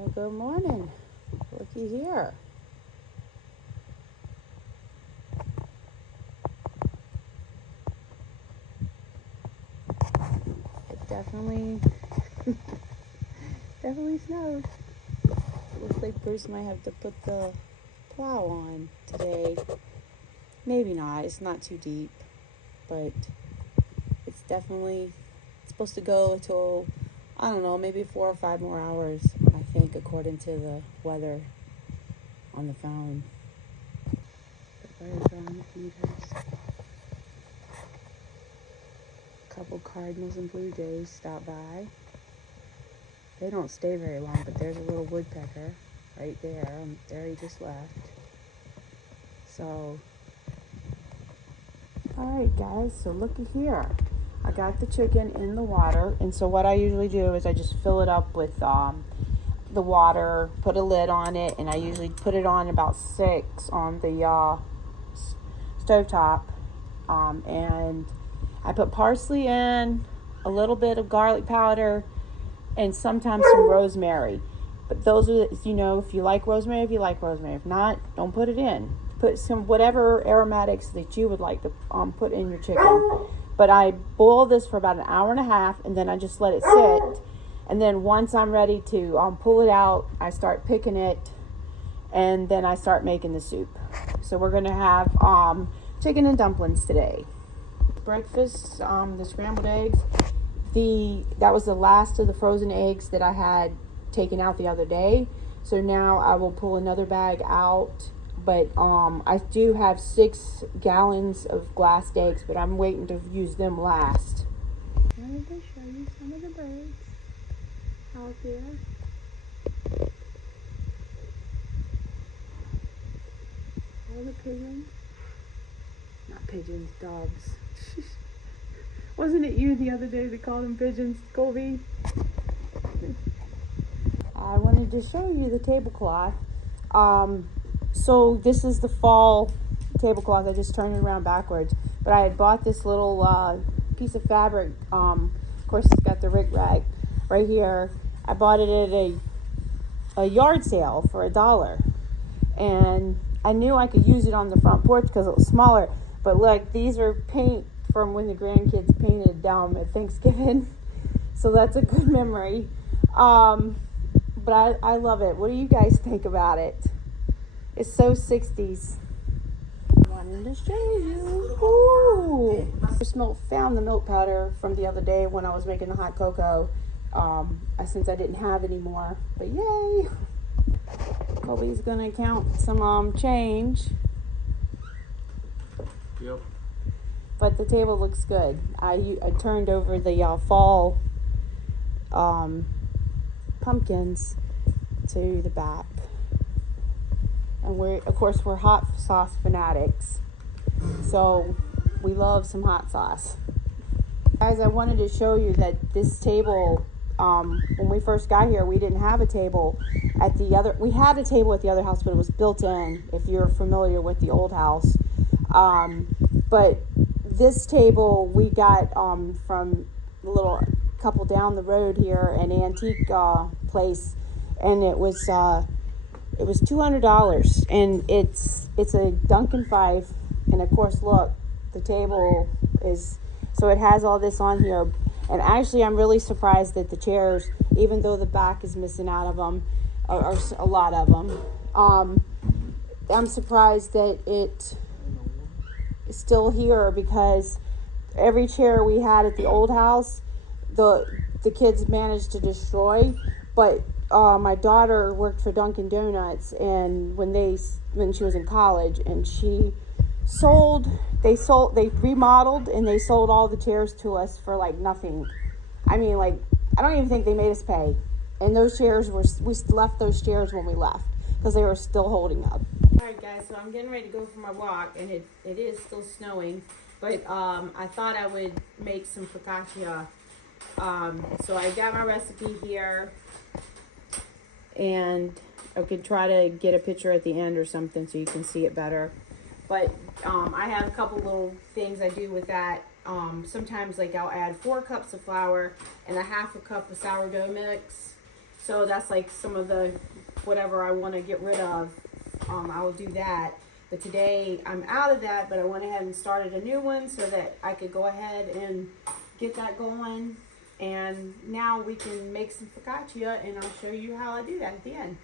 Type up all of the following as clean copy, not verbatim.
Well, good morning. Looky here. It definitely snowed. It looks like Bruce might have to put the plow on today. Maybe not. It's not too deep, but it's definitely supposed to go till, I don't know, maybe 4 or 5 more hours, I think, according to the weather on the phone. The birds are on the feeders. A couple cardinals and blue jays stop by. They don't stay very long, but there's a little woodpecker right there. There he just left. So, alright guys, so looky here. I got the chicken in the water, and so what I usually do is I just fill it up with the water, put a lid on it, and I usually put it on about 6 on the stovetop, and I put parsley in, a little bit of garlic powder, and sometimes some rosemary. But those are, you know, if you like rosemary, if not, don't put it in. Put some whatever aromatics that you would like to put in your chicken. But I boil this for about an hour and a half, and then I just let it sit. And then once I'm ready to pull it out, I start picking it, and then I start making the soup. So we're gonna have chicken and dumplings today. Breakfast, the scrambled eggs. That was the last of the frozen eggs that I had taken out the other day. So now I will pull another bag out. But I do have 6 gallons of glassed eggs, but I'm waiting to use them last. I wanted to show you some of the birds out there. All the pigeons. Not pigeons, doves. Wasn't it you the other day that called them pigeons, Colby? I wanted to show you the tablecloth. So this is the fall tablecloth. I just turned it around backwards. But I had bought this little piece of fabric. Of course, it's got the rickrack right here. I bought it at a yard sale for $1. And I knew I could use it on the front porch because it was smaller. But look, these are paint from when the grandkids painted down at Thanksgiving. So that's a good memory. But I love it. What do you guys think about it? It's so 60s. I wanted to show you. Ooh. Found the milk powder from the other day when I was making the hot cocoa. Since I didn't have any more. But yay! Kobe's gonna count some change. Yep. But the table looks good. I turned over the fall pumpkins to the back. And we're hot sauce fanatics. So we love some hot sauce. Guys, I wanted to show you that this table, when we first got here, we didn't have a table at the other, we had a table at the other house, but it was built in, if you're familiar with the old house. But this table we got from a little couple down the road here, an antique place, and it was $200, and it's a Duncan 5, and of course, look, the table is, so it has all this on here. And actually, I'm really surprised that the chairs, even though the back is missing out of them, or a lot of them, I'm surprised that it is still here, because every chair we had at the old house, the kids managed to destroy. But my daughter worked for Dunkin' Donuts, and when she was in college, and they remodeled and they sold all the chairs to us for like nothing. I mean, like, I don't even think they made us pay. And those chairs we left those chairs when we left because they were still holding up. All right, guys, so I'm getting ready to go for my walk, and it is still snowing, but I thought I would make some focaccia. So I got my recipe here, and I could try to get a picture at the end or something so you can see it better. But I have a couple little things I do with that. Sometimes, like, I'll add 4 cups of flour and a 1/2 cup of sourdough mix, So that's like some of the, whatever I want to get rid of, I'll do that. But today I'm out of that, but I went ahead and started a new one so that I could go ahead and get that going. And now we can make some focaccia, and I'll show you how I do that at the end.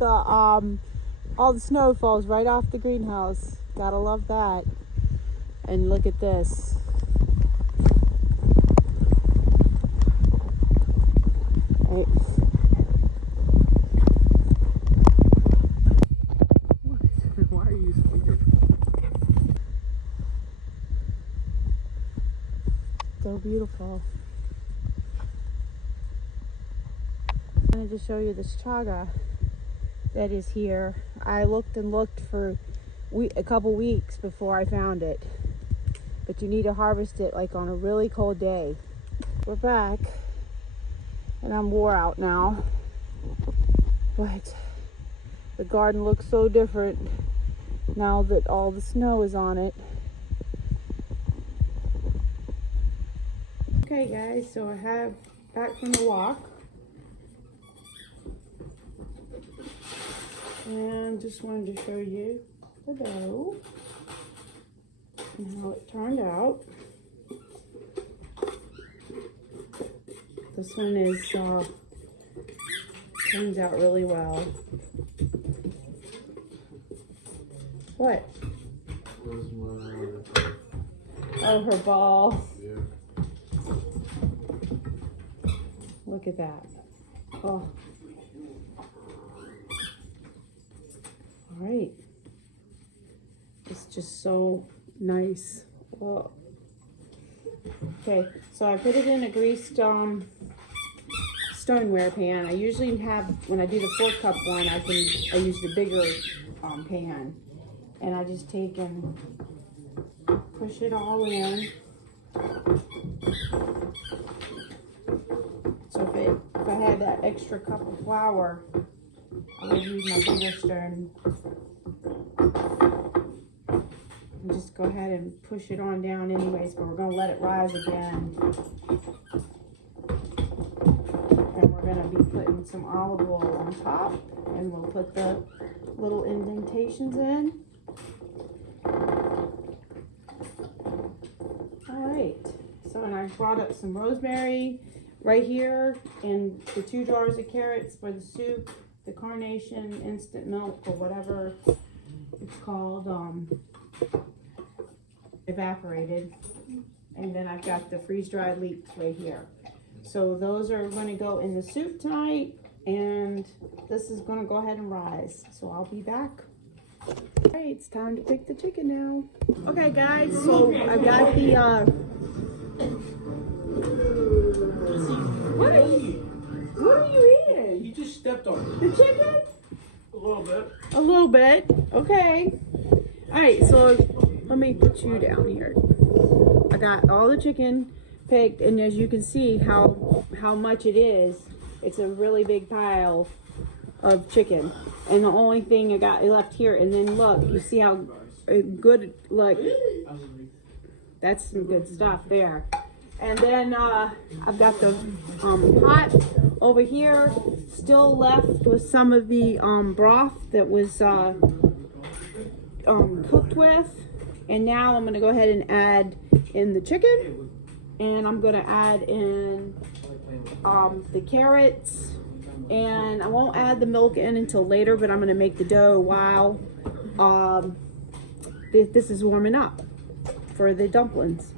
All the snow falls right off the greenhouse. Gotta love that. And look at this. Right. Why are you scared? So beautiful. I'm going to just show you this chaga that is here. I looked and looked for a couple weeks before I found it, but you need to harvest it like on a really cold day. We're back, and I'm wore out now, but the garden looks so different now that all the snow is on it. Okay guys, so I have back from the walk, and just wanted to show you the dough and how it turned out. This one is turns out really well. What? Oh, her ball. Yeah. Look at that. Oh. All right. It's just so nice. Oh. Okay, so I put it in a greased stoneware pan. I usually have, when I do the 4-cup one, I use the bigger pan, and I just take and push it all in. So if I had that extra cup of flour, I would use my bigger stone. And just go ahead and push it on down anyways, but we're going to let it rise again. And we're going to be putting some olive oil on top, and we'll put the little indentations in. Alright, so and I brought up some rosemary right here, and the 2 jars of carrots for the soup, the carnation instant milk, or whatever it's called, evaporated. And then I've got the freeze-dried leeks right here. So those are going to go in the soup tonight, and this is going to go ahead and rise. So I'll be back. All right, it's time to pick the chicken now. Okay guys, so I've got the what are you eating? You just stepped on it. The chicken? A little bit. A little bit. Okay. All right, so let me put you down here. I got all the chicken picked, and as you can see how much it is, it's a really big pile of chicken. And the only thing I got left here, and then look, you see how good, like, that's some good stuff there. And then I've got the pot over here, still left with some of the broth that was cooked with. And now I'm going to go ahead and add in the chicken, and I'm going to add in the carrots, and I won't add the milk in until later, but I'm going to make the dough while this is warming up for the dumplings.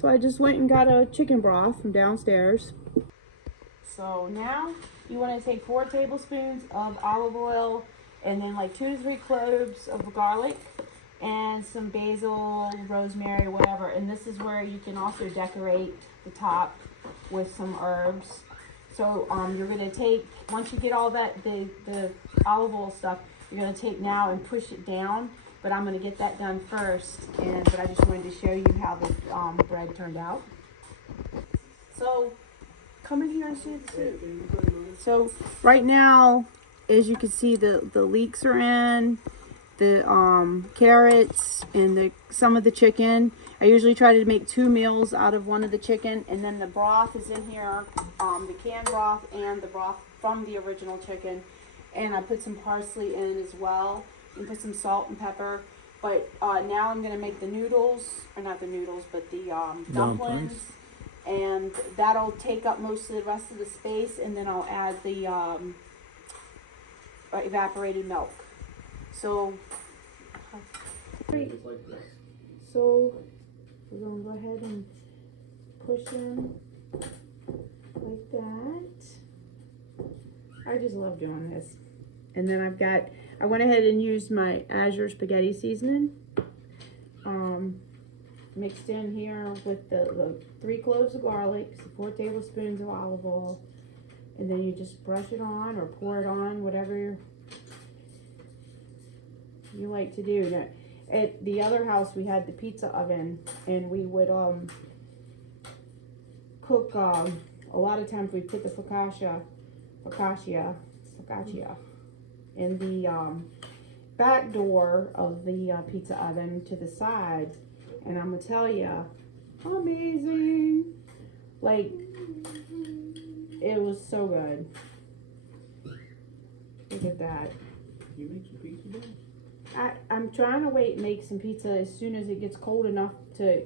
So I just went and got a chicken broth from downstairs. So now you want to take 4 tablespoons of olive oil, and then like 2 to 3 cloves of garlic, and some basil, rosemary, whatever. And this is where you can also decorate the top with some herbs. So you're going to take, once you get all that, the olive oil stuff, you're going to take now and push it down. But I'm going to get that done first. But I just wanted to show you how the bread turned out. So come in here and see the soup. So right now, as you can see, the leeks are in, carrots and some of the chicken. I usually try to make 2 meals out of one of the chicken, and then the broth is in here, the canned broth and the broth from the original chicken. And I put some parsley in as well, and put some salt and pepper. But now I'm gonna make the noodles, or not the noodles, but the dumplings. And that'll take up most of the rest of the space, and then I'll add the evaporated milk. So, so we're gonna go ahead and push in like that. I just love doing this. And then I went ahead and used my Azure spaghetti seasoning, mixed in here with the 3 cloves of garlic, 4 tablespoons of olive oil, and then you just brush it on or pour it on, whatever you like to do. Now, at the other house, we had the pizza oven, and we would cook. A lot of times we put the focaccia in the back door of the pizza oven to the side, and I'm gonna tell you, amazing! Like, it was so good. Look at that. You make some pizza dough? I'm trying to make some pizza as soon as it gets cold enough to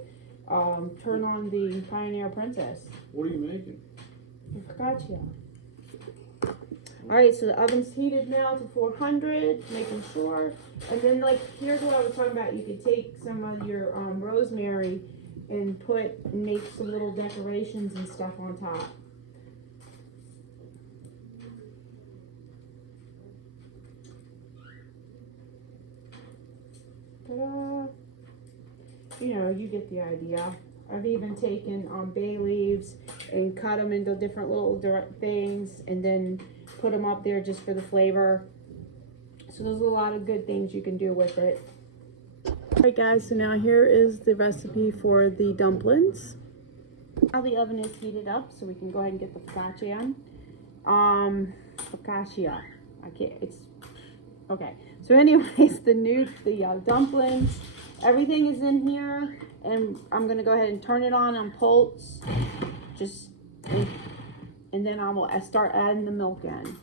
turn on the Pioneer Princess. What are you making? Focaccia. Alright, so the oven's heated now to 400, making sure. And then, like, here's what I was talking about. You could take some of your rosemary and make some little decorations and stuff on top. Ta-da! You know, you get the idea. I've even taken bay leaves and cut them into different little things, and then put them up there just for the flavor. So there's a lot of good things you can do with it. Alright guys, so now here is the recipe for the dumplings. Now the oven is heated up, so we can go ahead and get the focaccia in. Focaccia. Okay. So anyways, the dumplings, everything is in here, and I'm gonna go ahead and turn it on pulse, and then I start adding the milk in.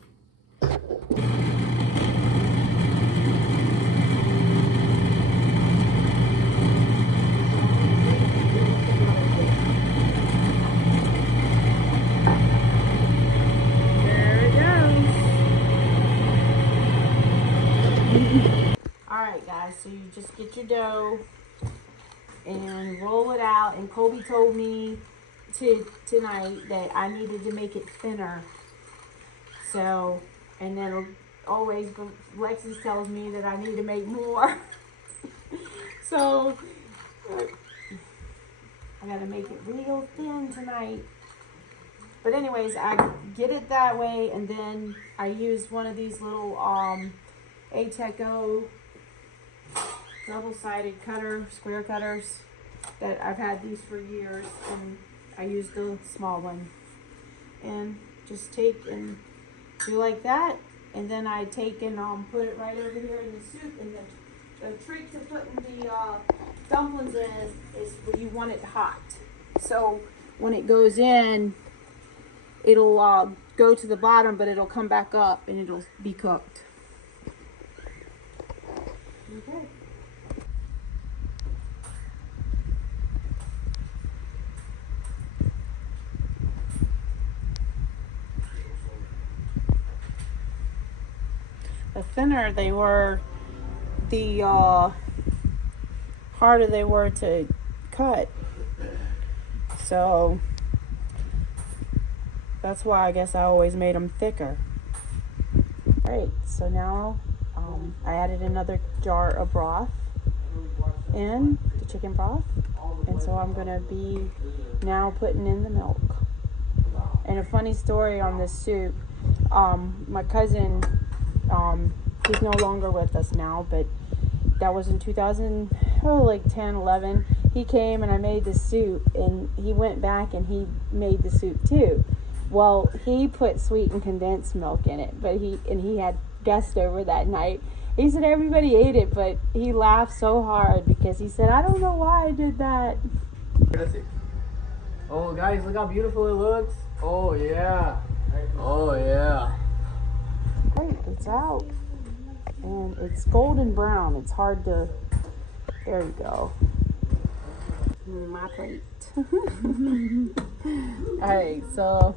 Alright guys, so you just get your dough and roll it out, and Colby told me tonight that I needed to make it thinner. So, and then always Lexi tells me that I need to make more. So, I gotta make it real thin tonight. But anyways, I get it that way, and then I use one of these little Ateco double-sided square cutters that I've had these for years, and I use the small one, and just take and do like that, and then I take and put it right over here in the soup. And the trick to putting the dumplings in is you want it hot, so when it goes in, it'll go to the bottom, but it'll come back up and it'll be cooked. Okay. The thinner they were, the harder they were to cut. So that's why I guess I always made them thicker. Alright, so now I added another jar of broth in, the chicken broth. And so I'm going to be now putting in the milk. And a funny story on this soup, my cousin, he's no longer with us now, but that was in 10, 11. He came and I made the soup, and he went back and he made the soup too. Well, he put sweetened condensed milk in it, but he had guests over that night, He said everybody ate it, but he laughed so hard because he said, I don't know why I did that. Oh, guys, look how beautiful it looks. Oh, yeah. Oh, yeah. Right, it's out. And it's golden brown. It's hard to... There you go. My plate. Alright, so...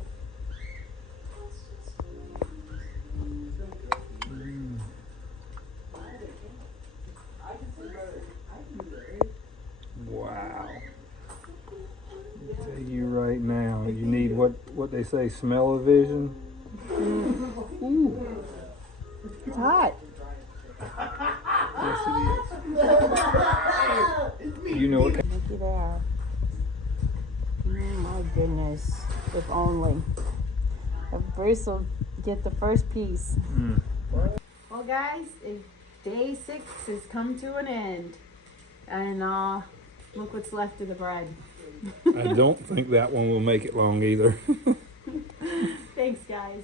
Wow. I tell you right now, you need what they say, smell-o-vision. Ooh. It's hot. Yes, it is. You know what? Looky there. My goodness. If only. If Bruce will get the first piece. Well, guys, day 6 has come to an end. And look what's left of the bread. I don't think that one will make it long either. Thanks, guys.